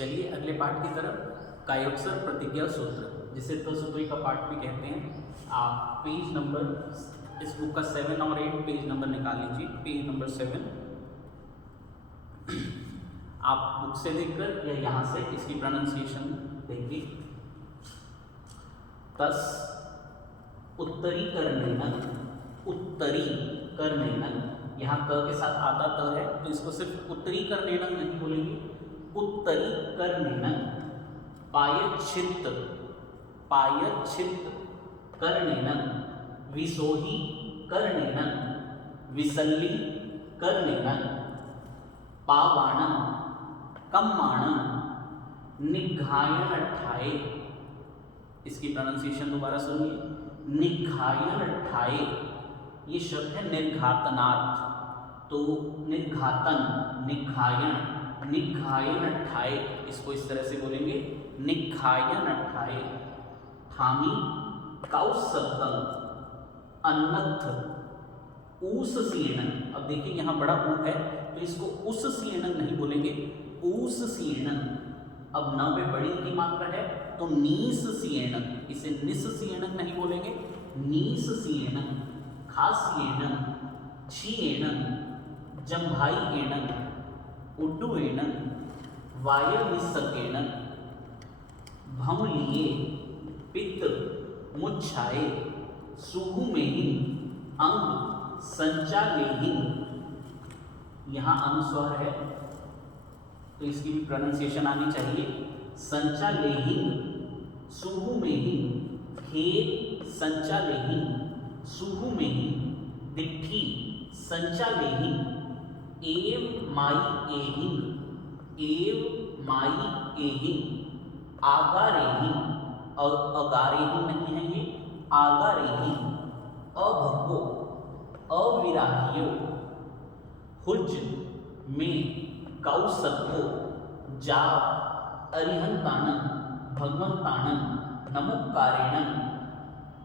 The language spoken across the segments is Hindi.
चलिए अगले पाठ की तरफ। कायोत्सर्ग प्रतिज्ञा सूत्र, जिसे तसूत्री का पाठ भी कहते हैं। आप पेज नंबर इस बुक का 7 और 8 पेज नंबर निकाल लीजिए। पेज नंबर 7 आप बुक से देखकर या यहाँ से इसकी प्रोनाउंसिएशन देखिए। तस उत्तरी करनेन, उत्तरी करनेन, यहाँ क के साथ आधा त है तो इसको सिर्फ उत्तरी करनेन नहीं बोलेंगे, उत्तरी करनेन। पायच्छित्त, पायच्छित्त करनेन, विसोही करनेन, विसल्ली करनेन, पावाणं कम्माणं, निघायनठाये। इसकी प्रोनाउंसिएशन दोबारा सुनिए। निघायनठाये ये शब्द है निर्घातनार्थ, तो निर्घातन, निघायन, निघायनठाये इसको इस तरह से बोलेंगे, निघायनठाये। थामी कौसतम अन्नथ ऊस सीणन। अब देखिए यहाँ बड़ा ऊ है तो इसको उस सीणन नहीं बोलेंगे, ऊस सीणन। अब न में बड़ी की मात्रा है तो नीस सीणन, इसे निस सीणन नहीं बोलेंगे, नीस सीणन। खासीणन, छीणन, जंभाई एणन, उड्डू एणन, वायविसकेणन। भम लिए, पित्त मुच्छाए, सुहु में ही, अंग संचालेहिन। यहाँ अनुस्वार है तो इसकी भी प्रोनाउंसिएशन आनी चाहिए। संचालेहिन, सुहु में ही, खेत संचालेहिन, सुहु में ही, दिट्ठी संचालेहिन, एव माई एहिन, एव माई एहिन, आगारेहिन, अगारेहिन नहीं है ये, आगारेहिन। अभको, अविराहियो, हुज में, कौसत्वो, जाप, अरिहंताणन, भगवंताणन, नमोकारेणन।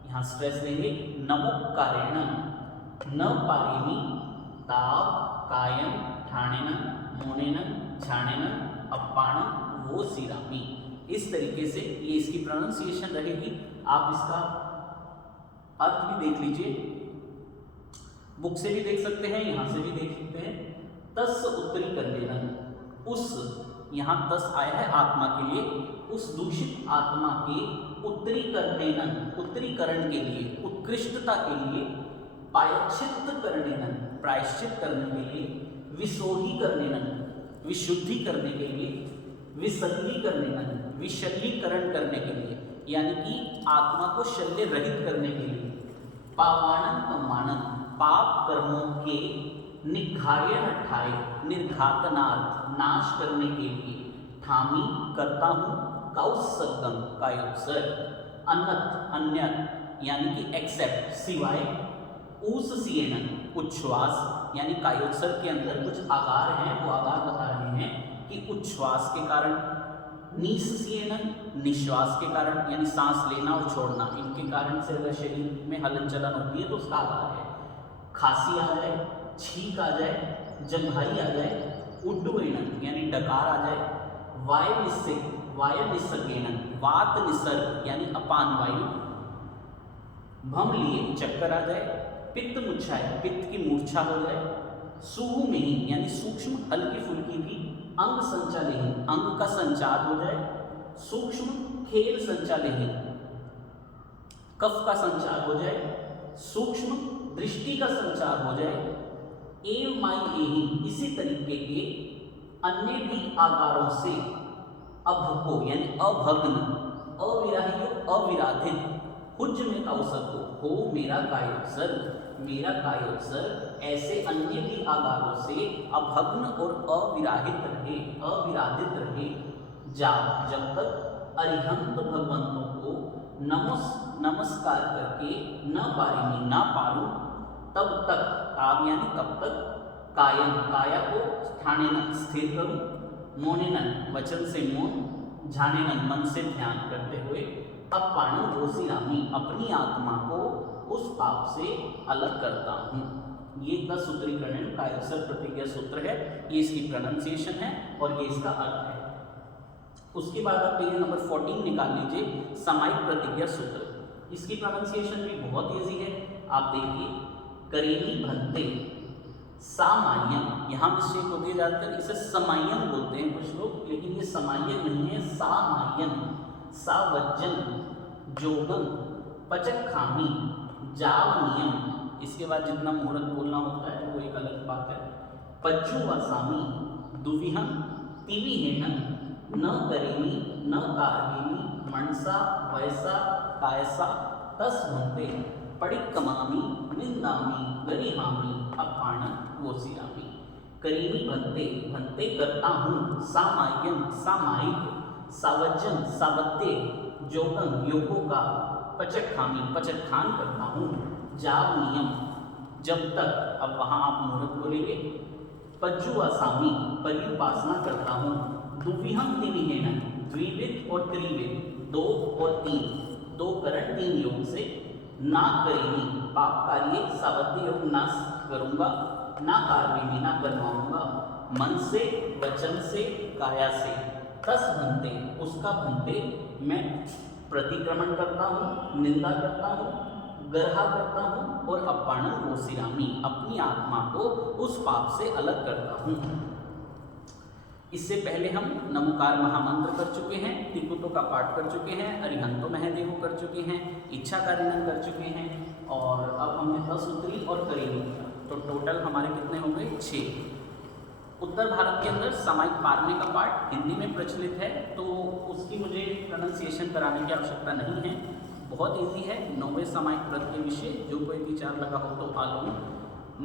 यहाँ स्ट्रेस देंगे, नमोकारेणन। न पारेमी, ताव, कायम, ठाणेनन, मोनेनन, छाणेनन, अप्पाणन, वो सिरामी। इस तरीके से ये इसकी प्रोनाउंसिएशन रहेगी। आप इसका अर्थ भी देख लीजिए, बुक से भी देख सकते हैं, यहाँ से भी देख सकते हैं। तस उत्तरी करनेन, उस, यहाँ तस आया है आत्मा के लिए, उस दूषित आत्मा के उत्तरी करनेन, उत्तरीकरण के लिए, उत्कृष्टता के लिए, पायच्छित्त करनेन, प्रायश्चित करने के लिए, विसोही करनेन, विशुद्धि करने के लिए, विसल्ली करनेन, विशल्लीकरण करने के लिए, यानी कि आत्मा को शल्य रहित करने के लिए, पावाणन कम्माणन, पाप कर्मों के निघायनठाये, निर्घातनार्थ, नाश करने के लिए, थामी करता हूँ, कौसर्गम कायोत्सर्ग, अन्नत अन्य यानी कि एक्सेप्ट सिवाय, ऊस सीणन उच्छ्वास, यानी कायोत्सर्ग के अंदर कुछ आकार हैं, वो आकार बता रहे हैं कि उच्छ्वास के कारण, नीस सीणन निश्वास के कारण, यानी सांस लेना और छोड़ना, इनके कारण से अगर शरीर में हलन चलन होती है तो उसका आकार है। खांसी आ जाए, छींक आ जाए, जंघाई आ जाए, उड्डूएणन यानी डकार आ जाए, वायनिसकेणन वात निसर्ग यानी अपान वायु, भम लिए चक्कर आ जाए, पित्त मुच्छाए पित्त की मूर्छा हो जाए, सुहु में ही यानी सूक्ष्म हल्की फुल्की भी, अंग संचालेहिन अंग का संचार हो जाए, सूक्ष्म खेल संचालेहिन कफ का संचार हो जाए, सूक्ष्म दृष्टि का संचार हो जाए, एव माई एहिन इसी तरीके के अन्य भी आकारों से, अभको यानी अभग्न, अविराहियो अविराधित, हुज में कौसत हो मेरा कायोत्सर्ग, मेरा कायोत्सर्ग ऐसे अन्य भी आकारों से अभग्न और अविराहित रहे, अविराधित रहे। जाप जब तक अरिहंत भगवंतों को नमस्कार करके न पारेंगे, ना पारूं, तब तक, ताव यानी तब तक, कायम काया को ठाणेनन स्थिर करूं, मोनेनन वचन से मौन, झानेनन मन से ध्यान करते हुए, अप्पाणं वोसिरामि अपनी आत्मा को उस पाप से अलग करता हूँ। ये 10 सूत्रीकरण कायोत्सर्ग प्रतिज्ञा सूत्र है, ये इसकी प्रोनाउंसिएशन है और ये इसका अर्थ है। उसके बाद आप पेज नंबर 14 निकाल लीजिए, सामायिक प्रतिज्ञा सूत्र। इसकी प्रोनाउंसिएशन भी बहुत ईजी है। आप देखिए, करेली भंते सामायन, यहाँ मिस्टेक होती है ज़्यादातर, इसे समायन बोलते हैं कुछ लोग, लेकिन ये समायन नहीं है, सामायन। सावज्जन जोगम पचक खामी जाव नियम, इसके बाद जितना मुहूर्त बोलना होता है वो एक अलग बात है। पज्जु वसामी दुविहन तिविहेनन न करेमी न कारगिनी मनसा वैसा कायसा तस भंते पड़िक्कमामी निंदामी गरिहामी अपाणन वोसियामी। करीमी भंते, भंते करता हूँ, सामायन सामायिक, सावज्जन सावत्य, जोगन योगों का, पचक खामी पचक खान करता हूँ, जाव नियम जब तक, अब वहाँ आप मुहूर्त बोलेंगे। पज्जु आसामी पर्युपासना करता हूँ, दुविहम तिविहेनन द्विविध और त्रिविध, दो और तीन, दो करण तीन योग से, ना करेगी पाप कार्य सावध्य योग ना करूँगा, ना कार्य ना करवाऊँगा, मन से वचन से काया से, तस भंते उसका भंते मैं प्रतिक्रमण करता हूँ, निंदा करता हूँ, गर्हा करता हूँ, और अपाणन वोसिरामी अपनी आत्मा को उस पाप से अलग करता हूँ। इससे पहले हम नमोकार महामंत्र कर चुके हैं, तिकुतो का पाठ कर चुके हैं, अरिहंतो महदेव कर चुके हैं, इच्छा कारिणन कर चुके हैं, और अब हमने असूत्री और करेली किया, तो टोटल हमारे कितने हो गए 6। उत्तर भारत के अंदर सामायिक पारने का पाठ हिंदी में प्रचलित है, तो उसकी मुझे प्रोनाउंसिएशन कराने की आवश्यकता नहीं है, बहुत इजी है। 9वें सामायिक व्रत के विषय जो कोई विचार लगा हो तो आलू